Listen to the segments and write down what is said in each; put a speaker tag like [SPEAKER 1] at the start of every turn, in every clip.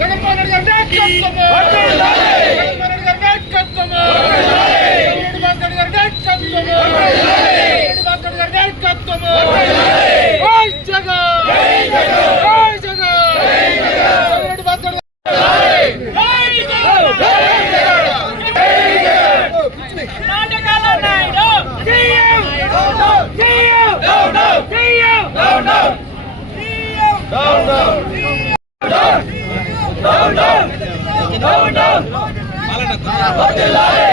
[SPEAKER 1] జగన్మోహన్ రెడ్డి గారి నాయకత్వము జగన్మోహన్ రెడ్డి
[SPEAKER 2] గారి నాయకత్వము జగన్మోహన్ రెడ్డి గారి నాయకత్వము జగన్మోహన్ రెడ్డి గారి నాయకత్వము జై జగన్!
[SPEAKER 1] వర్ధిల్లాలి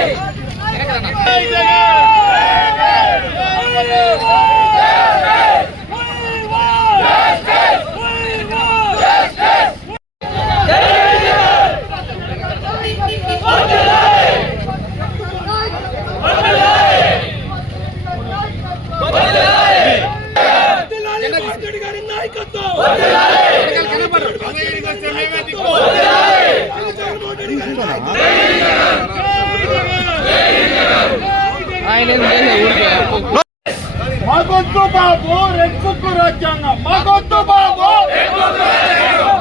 [SPEAKER 1] మగొద్దు బాబు రెక్కుకు రాజ్యాంగం. మగొద్దు బాబు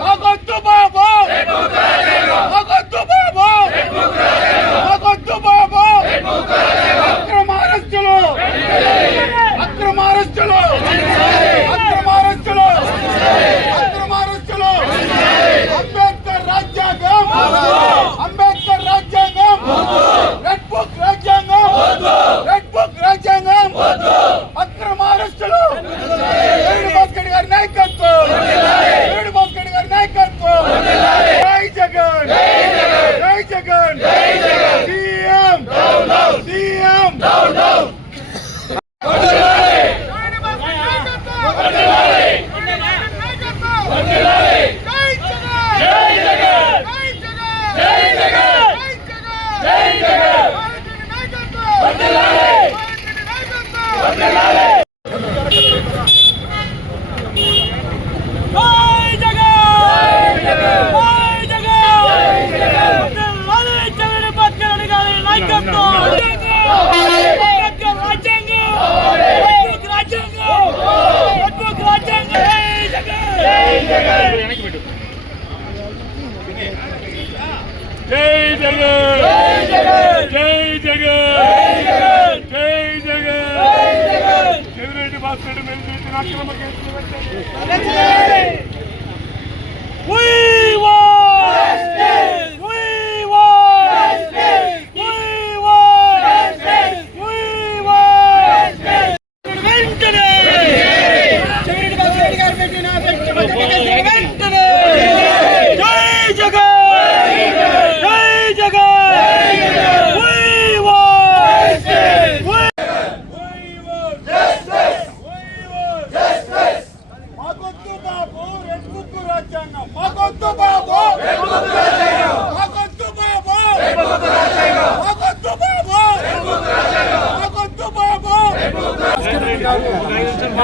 [SPEAKER 1] మగొద్దు బాబు మగొద్దు బాబు మగొద్దు బాబు అక్రమారస్తులు అక్రమారస్తులు అక్రమారస్తులు అక్రమారస్తులు అంబేద్కర్ రాజ్యాంగం అంబేద్కర్ రాజ్యాంగం రెడ్ బుక్ రాజ్యాంగం రెడ్ బుక్ రాజ్యాంగం అక్రమారస్తులు వేణు భాస్కర్ గారి నాయకత్వం వేణు భాస్కర్ గారి నాయకత్వం జై జగన్ జై జగన్ సీఎం సీఎం
[SPEAKER 2] జై జగన్ జై జగన్ లాలే జగన్ బతుకరణ గారి నాయకత్వం అంబేద్కర్ రాజ్యాంగం అంబేద్కర్ రాజ్యాంగం అంబేద్కర్ రాజ్యాంగం జై జగన్
[SPEAKER 1] జై జగన్
[SPEAKER 2] జై జగన్
[SPEAKER 1] జై జగన్
[SPEAKER 2] జై
[SPEAKER 1] జై
[SPEAKER 2] జగన్
[SPEAKER 1] జగన్ చెవిరెడ్డి భాస్కర్ మీద చేసిన అక్రమ కేసులు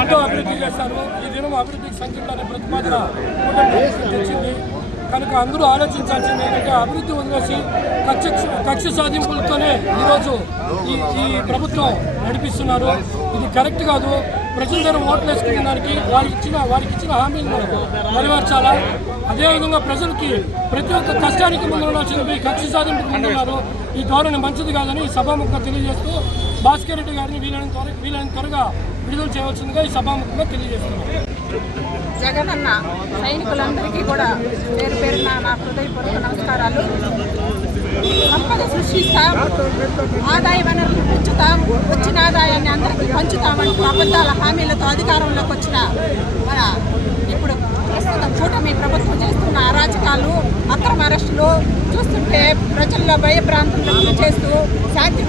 [SPEAKER 3] ఎంతో అభివృద్ధి చేశారు. ఈ దినం అభివృద్ధికి సంఖ్య ప్రతిపాదన తెచ్చింది. కనుక అందరూ ఆలోచించాల్సింది ఏంటంటే అభివృద్ధి వదిలేసి కక్ష కక్ష సాధింపులతోనే ఈరోజు ఈ ఈ ప్రభుత్వం నడిపిస్తున్నారు. ఇది కరెక్ట్ కాదు. ప్రజల దగ్గర ఓట్లు వేసుకునే దానికి వారికి ఇచ్చిన వారికి ఇచ్చిన హామీలను నెరవేర్చాలా? అదేవిధంగా ప్రజలకి ప్రతి ఒక్క కష్టానికి ముందు ఉండాల్సింది మీ కక్ష సాధింపుకు ముందున్నారు ఈ ధోరణి మంచిది కాదని సభాముఖంగా తెలియజేస్తూ భాస్కర్ రెడ్డి గారిని వీలైన త్వర వీలైన త్వరగా విడుదల చేయవలసిందిగా ఈ సభాముఖంగా తెలియజేస్తున్నారు
[SPEAKER 4] జగనన్న సైనికులందరికీ కూడా పేరు పేరున నా హృదయపూర్వక నమస్కారాలు. సంపద సృష్టిస్తాం ఆదాయ వనరులు పెంచుతాం వచ్చిన ఆదాయాన్ని అందరికీ పంచుతామంటూ అబద్ధాల హామీలతో అధికారంలోకి వచ్చిన మన ఇప్పుడు ప్రస్తుతం కూటమి ప్రభుత్వం చేస్తున్న అరాచకాలు అక్రమ అరెస్టులు చూస్తుంటే ప్రజల్లో భయభ్రాంతులు గురి చేస్తూ శాంతి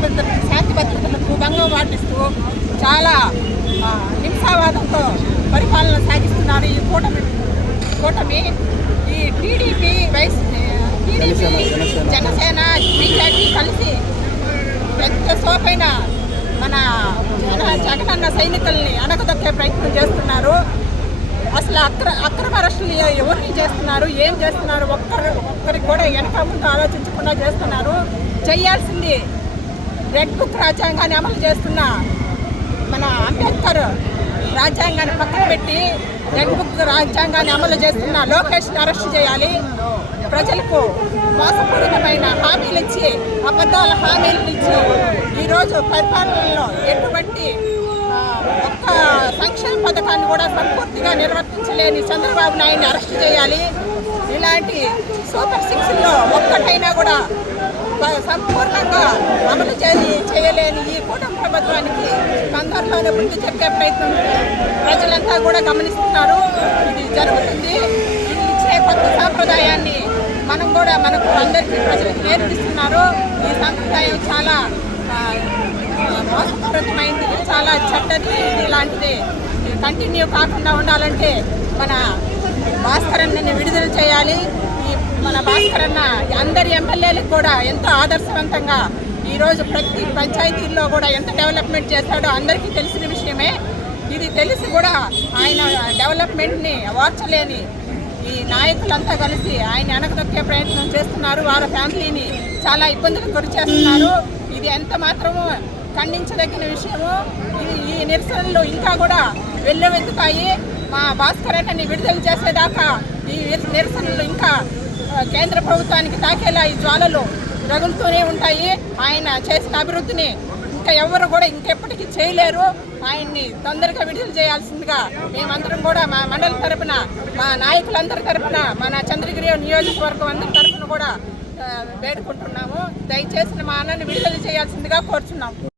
[SPEAKER 4] శాంతి భద్రతలకు భంగం పాటిస్తూ చాలా హింసావాదంతో పరిపాలన సాగిస్తున్నారు ఈ కూటమి. కూటమి ఈ టీడీపీ వైస్ టీడీపీ జనసేన బీజేపీ కలిసి పెద్ద సోపైన మన జన జగనన్న సైనికుల్ని అణగదొక్కే ప్రయత్నం చేస్తున్నారు. అసలు అక్ర అక్రమ అరెస్టులు ఎవరిని చేస్తున్నారు ఏం చేస్తున్నారు ఒక్కరు ఒక్కరికి కూడా వెనక ముందు ఆలోచించకుండా చేస్తున్నారు. చేయాల్సింది రెడ్ బుక్ రాజ్యాంగాన్ని అమలు చేస్తున్న మన అంబేద్కర్ రాజ్యాంగాన్ని పక్కన పెట్టి రెడ్ బుక్ రాజ్యాంగాన్ని అమలు చేస్తున్న లోకేష్ని అరెస్ట్ చేయాలి. ప్రజలకు మోసపూరితమైన హామీలు ఇచ్చి అబద్ధాల హామీలు ఇచ్చి ఈరోజు పరిపాలనలో ఎటువంటి ఒక్క సంక్షేమ పథకాన్ని కూడా సంపూర్తిగా నిర్వర్తించలేని చంద్రబాబు నాయుడిని అరెస్ట్ చేయాలి. ఇలాంటి సూపర్ సిక్స్లో ఒక్కటైనా కూడా సంపూర్ణంగా అమలు చేయలేని ఈ కూటమి ప్రభుత్వానికి తొందరలోనే బుద్ధి చెప్పే ప్రయత్నం ప్రజలంతా కూడా గమనిస్తున్నారు. ఇది జరుగుతుంది. ఇది ఇచ్చే కొత్త సాంప్రదాయాన్ని మనం కూడా మనకు అందరికీ ప్రజలకు నేర్పిస్తున్నారు. ఈ సాంప్రదాయం చాలా ఆ, మోసపూరితమైంది చాలా చెడ్డది. ఇది ఇలాంటిది. కంటిన్యూ కాకుండా ఉండాలంటే మన భాస్కరన్నని విడుదల చేయాలి. ఈ మన భాస్కరన్న అందరి ఎమ్మెల్యేలకు కూడా ఎంతో ఆదర్శవంతంగా ఈరోజు ప్రతి పంచాయతీల్లో కూడా ఎంత డెవలప్మెంట్ చేశాడో అందరికీ తెలిసిన విషయమే. ఇది తెలిసి కూడా ఆయన డెవలప్మెంట్ని వార్చలేని ఈ నాయకులంతా కలిసి ఆయన వెనకదొక్కే ప్రయత్నం చేస్తున్నారు. వాళ్ళ ఫ్యామిలీని చాలా ఇబ్బందులకు గురి చేస్తున్నారు. ఇది ఎంత మాత్రము ఖండించదగిన విషయము ఇది ఈ నిరసనలు ఇంకా కూడా వెళ్ళవెత్తుతాయి మా భాస్కర్ అన్నని విడుదల చేసేదాకా ఈ నిరసనలు ఇంకా కేంద్ర ప్రభుత్వానికి తాకేలా ఈ జ్వాలలు రగులుతూనే ఉంటాయి. ఆయన చేసిన అభివృద్ధిని ఇంకా ఎవరు కూడా ఇంకెప్పటికీ చేయలేరు. ఆయన్ని తొందరగా విడుదల చేయాల్సిందిగా మేమందరం కూడా మా మండలి తరపున మా నాయకులందరి తరపున మన చంద్రగిరి నియోజకవర్గం అందరి తరపున కూడా వేడుకుంటున్నాము. దయచేసి మా అన్నని విడుదల చేయాల్సిందిగా కోరుచున్నాము.